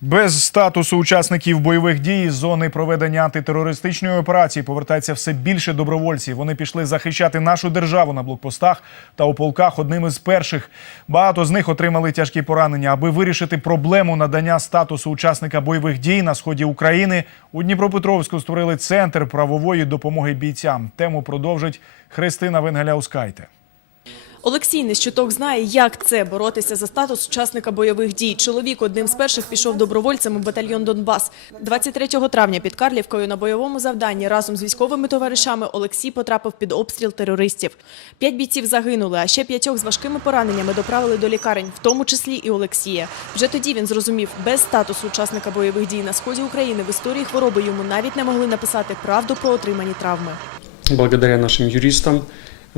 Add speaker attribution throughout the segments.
Speaker 1: Без статусу учасників бойових дій з зони проведення антитерористичної операції повертається все більше добровольців. Вони пішли захищати нашу державу на блокпостах та у полках одним із перших. Багато з них отримали тяжкі поранення. Аби вирішити проблему надання статусу учасника бойових дій на сході України. У Дніпропетровську створили центр правової допомоги бійцям. Тему продовжить Христина Венгеляускайте.
Speaker 2: Олексій Нещуток знає, як це боротися за статус учасника бойових дій. Чоловік одним з перших пішов добровольцем у батальйон Донбас. 23 травня під Карлівкою на бойовому завданні разом з військовими товаришами Олексій потрапив під обстріл терористів. П'ять бійців загинули, а ще п'ятьох з важкими пораненнями доправили до лікарень, в тому числі і Олексія. Вже тоді він зрозумів, без статусу учасника бойових дій на сході України в історії хвороби йому навіть не могли написати правду про отримані травми.
Speaker 3: благодаря нашим юристам,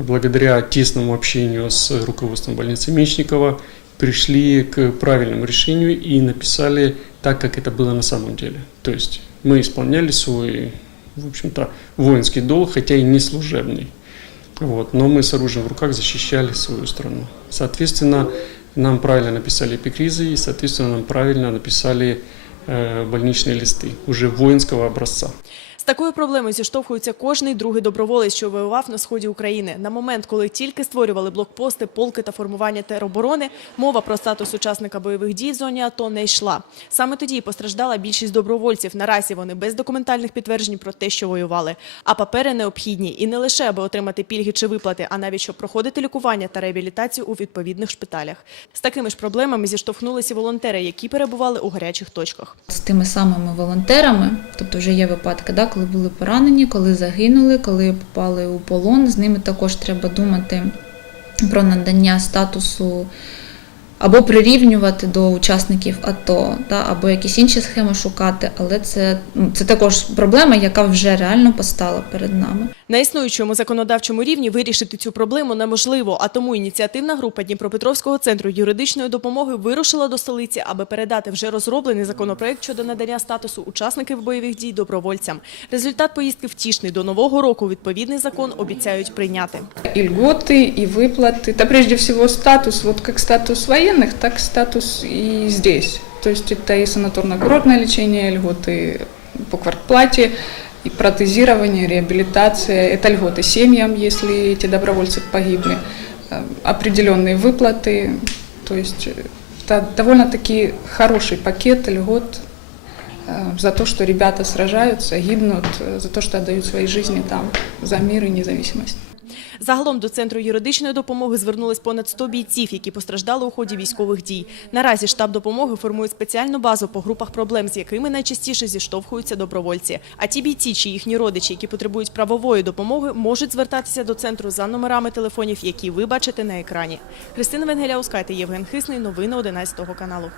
Speaker 3: благодаря тесному общению с руководством больницы Мечникова, пришли к правильному решению и написали так, как это было на самом деле. То есть мы исполняли свой, в общем-то, воинский долг, хотя и не служебный. Вот, но мы с оружием в руках защищали свою страну. Соответственно, нам правильно написали эпикризы и, соответственно, нам правильно написали э, больничные листы уже воинского образца.
Speaker 2: З такою проблемою зіштовхується кожний другий доброволець, що воював на сході України. На момент, коли тільки створювали блокпости, полки та формування тероборони, мова про статус учасника бойових дій в зоні АТО не йшла. Саме тоді і постраждала більшість добровольців. Наразі вони без документальних підтверджень про те, що воювали. А папери необхідні і не лише аби отримати пільги чи виплати, а навіть щоб проходити лікування та реабілітацію у відповідних шпиталях. З такими ж проблемами зіштовхнулися волонтери, які перебували у гарячих точках.
Speaker 4: з тими самими волонтерами, тобто вже є випадки, да, коли були поранені, коли загинули, коли попали у полон. З ними також треба думати про надання статусу або прирівнювати до учасників АТО, да, або якісь інші схеми шукати, але це, ну, це також проблема, яка вже реально постала перед нами.
Speaker 2: На існуючому законодавчому рівні вирішити цю проблему неможливо, а тому ініціативна група Дніпропетровського центру юридичної допомоги вирушила до столиці, аби передати вже розроблений законопроект щодо надання статусу учасників бойових дій добровольцям. Результат поїздки втішний. До нового року відповідний закон обіцяють прийняти.
Speaker 5: и льготы, и выплаты. Это прежде всего статус, вот как статус военных, так статус и здесь. То есть это и санаторно-курортное лечение, льготы по квартплате, и протезирование, реабилитация. Это льготы семьям, если эти добровольцы погибли. Э, Определенные выплаты. То есть это довольно-таки хороший пакет льгот э, за то, что ребята сражаются, гибнут, э, за то, что отдают свои жизни там за мир и независимость.
Speaker 2: Загалом до центру юридичної допомоги звернулись понад 100 бійців, які постраждали у ході військових дій. Наразі штаб допомоги формує спеціальну базу по групах проблем, з якими найчастіше зіштовхуються добровольці. А ті бійці чи їхні родичі, які потребують правової допомоги, можуть звертатися до центру за номерами телефонів, які ви бачите на екрані. Христина Венгеляускайте, Євген Хисний. Новини 11 каналу.